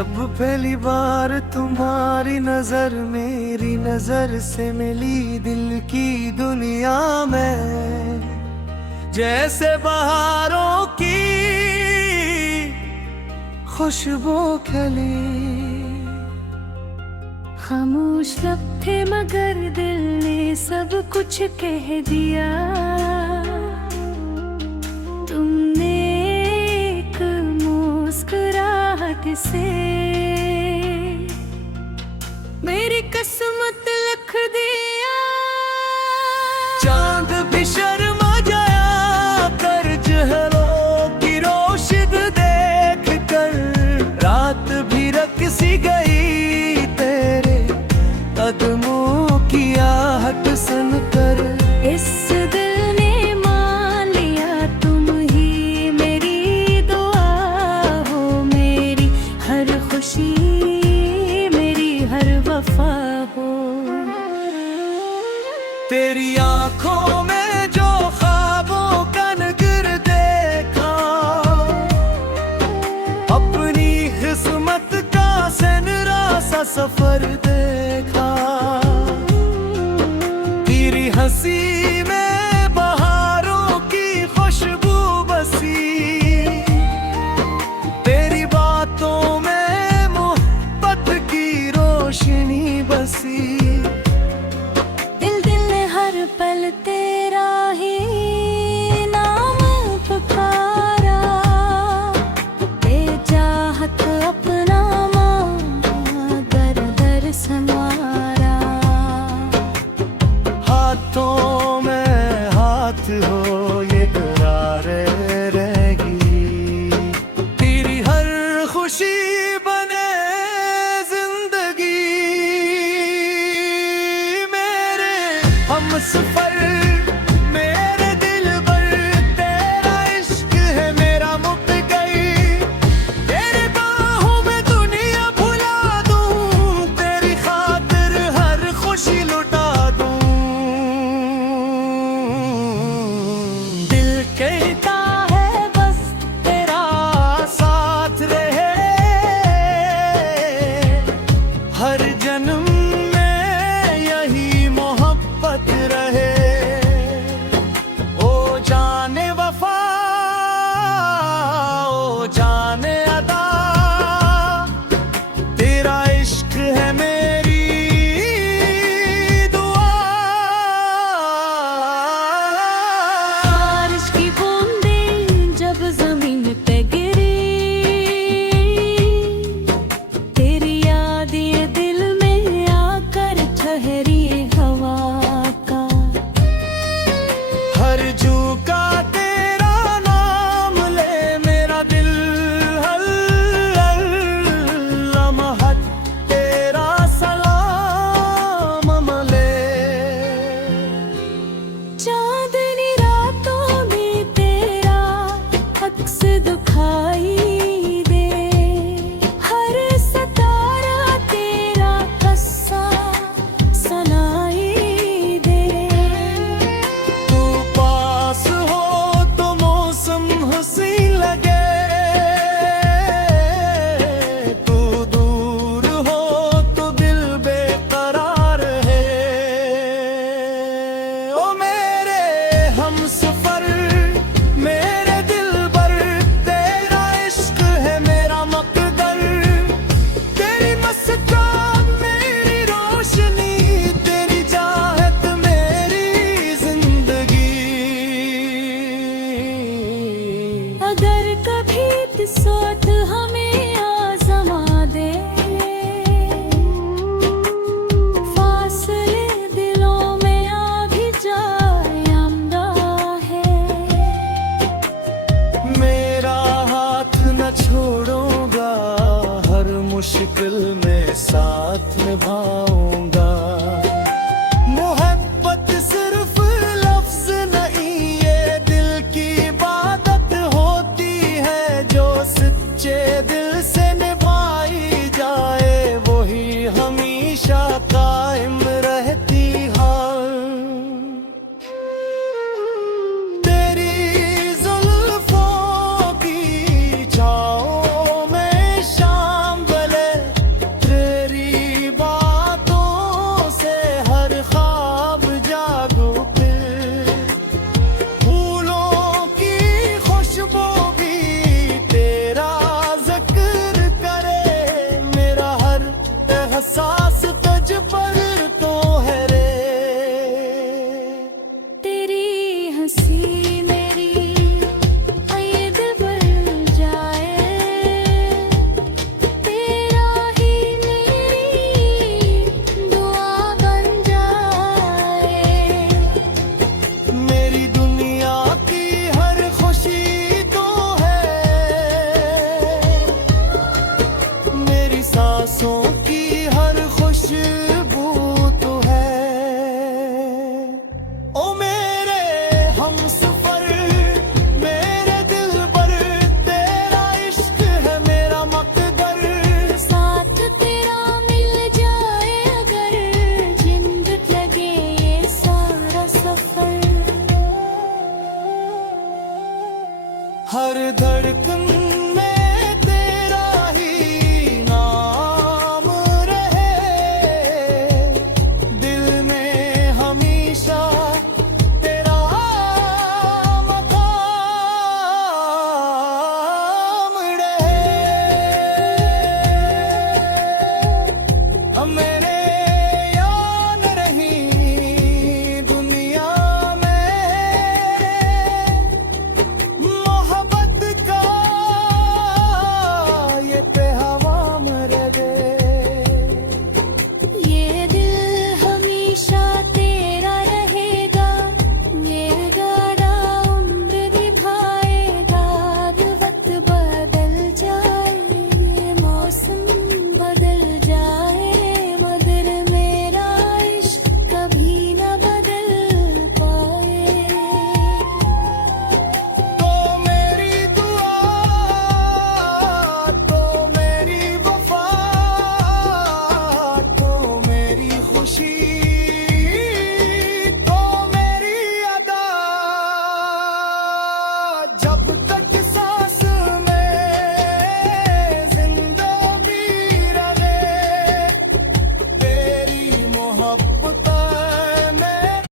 जब पहली बार तुम्हारी नजर मेरी नजर से मिली, दिल की दुनिया में जैसे बहारों की खुशबू खिली। खामोश लब थे मगर दिल ने सब कुछ कह दिया। तुमने एक मुस्कुराहट से मेरी किस्मत लिख दिया। चांद भी शर्मा गया कर चेहरों की रोशनी देख कर, रात भी रक़्सी गई तेरे कदमों की आहट सुनकर। इस दिल ने मान लिया तुम ही मेरी दुआ हो, मेरी हर खुशी मेरी हर वफा हो। तेरी आंखों में जो ख्वाबों का नगर देखा, अपनी किस्मत का सनरा सा सफर देखा। तेरी हंसी में बहारों की खुशबू बसी, तेरी बातों में मोहब्बत की रोशनी बसी। पल तेरा ही नाम पुकारा, बेचाहत अपना दर दर संवारा। हाथों में हाथ हो ये करार रहेगी, तेरी हर खुशी बने जिंदगी। मेरे हम सफर मेरे दिल पर तेरा इश्क है मेरा मुक गई। तेरे बाहों में दुनिया भुला दूं, तेरी खातिर हर खुशी लुटा दूं। दिल कहता है बस तेरा साथ रहे, हर जन्म में यही मोहब्बत रहे। धड़कन